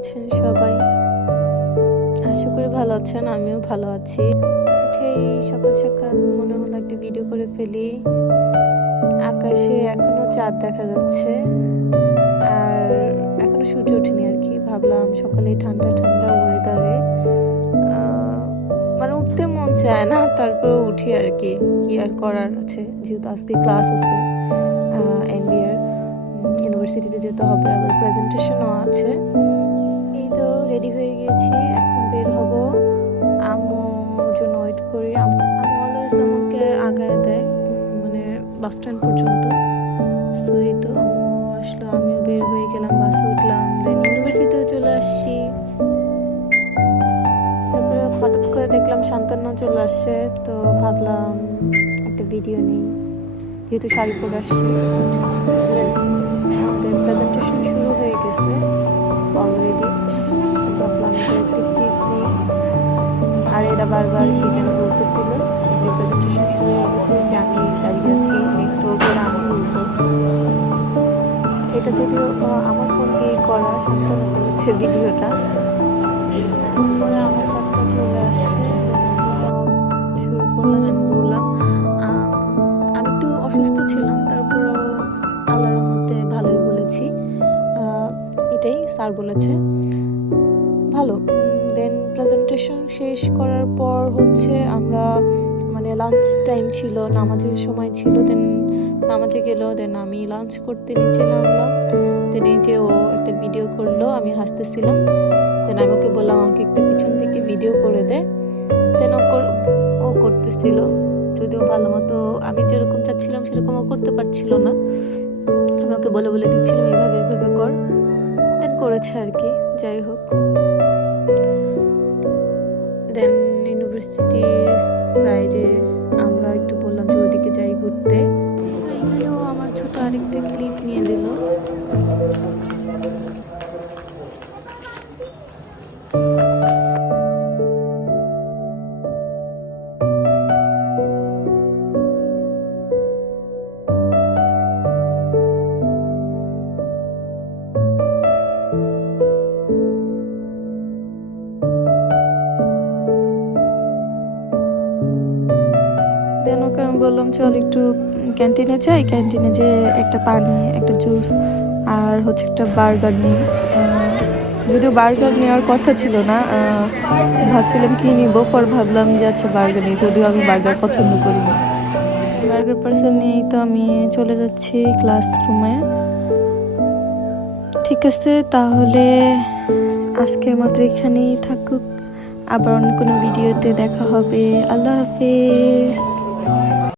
আছেন সবাই? আশা করি ভালো আছেন, আমিও ভালো আছি। উঠেই সকাল সকাল মনে হলো একটা ভিডিও করে ফেলি। আকাশে এখনো চাঁদ দেখা যাচ্ছে আর এখনো সূর্য ওঠেনি আর কি। ভাবলাম সকালে ঠান্ডা ঠান্ডা ওয়েদারে মানে উঠতে মন চায় না, তারপরে উঠি আর কি আর করার আছে, যেহেতু আজকে ক্লাস আছে, MBA ইউনিভার্সিটিতে যেতে হবে, আবার প্রেজেন্টেশনও আছে। এই তো রেডি হয়ে গেছি, এখন বের হব। আম্মুর জন্য ওয়েট করি। আম্মু অলওয়েজ আমাকে আগায় দেয় মানে বাস স্ট্যান্ড পর্যন্ত। সো এই তো আম্মু আসলো, আমিও বের হয়ে গেলাম, বাসে উঠলাম, দেন ইউনিভার্সিটিতেও চলে আসছি। তারপরে হঠাৎ করে দেখলাম শান্তনা চলে আসছে, তো ভাবলাম একটা ভিডিও নিই, যেহেতু শাড়ি পরে আসছি। দেন আমাদের প্রেজেন্টেশন শুরু হয়ে গেছে অলরেডি, তো ভাবলাম এটা একটি ক্লিপ নেই। আর এরা বারবার কি যেন বলতেছিল যে প্রেজেন্টেশন শুরু হয়ে গেছে, যে আমি দাঁড়িয়ে আছি, নেক্সট ওর পরে আমি বলবো। এটা যদিও আমার ফোন দিয়ে করা, শান্তনা করেছে ভিডিওটা। পরে আমার পার্টটা চলে আসছে, দেন আমি শুরু করলাম এন্ড বললাম। আমি একটু অসুস্থ ছিলাম, তারপরও আল্লাহর রহমতে ভালোই বলেছি। এটাই স্যার বলেছে ভালো। দেন প্রেজেন্টেশন শেষ করার পর হচ্ছে আমরা মানে লাঞ্চ টাইম ছিল, নামাজের সময় ছিল। দেন নামাজে গেল, দেন আমি লাঞ্চ করতে নিচে নামলাম। দেন এই যে ও একটা ভিডিও করলো, আমি হাসতেছিলাম। দেন আমি ওকে বললাম আমাকে একটা পিছন থেকে ভিডিও করে দে। দেন ও করতেছিল, যদিও ভালো মতো আমি যেরকম চাচ্ছিলাম সেরকম ও করতে পারছিল না। আমি ওকে বলে বলে দিচ্ছিলাম এভাবে এভাবে কর, দেন করেছে আর কি। যাই হোক, দেন ইউনিভার্সিটির সাইডে আমরা একটু বললাম যে ওইদিকে যাই ঘুরতে। তো এখানেও আমার ছোট আরেকটা ক্লিপ নিয়ে দিল। দেন ওকে আমি বললাম চল একটু ক্যান্টিনে যাই, ক্যান্টিনে যে একটা পানি, একটা জুস আর হচ্ছে একটা বার্গার নিই। যদিও বার্গার নেওয়ার কথা ছিল না, ভাবছিলাম কি নিব, পর ভাবলাম যে আচ্ছা বার্গার নিই, যদিও আমি বার্গার পছন্দ করি না। বার্গার পার্সেল নিয়েই তো আমি চলে যাচ্ছি ক্লাসরুমে। ঠিক আছে, তাহলে আজকের মতো এখানেই থাকুক, আবার অন্য কোনো ভিডিওতে দেখা হবে। আল্লাহ হাফিজ।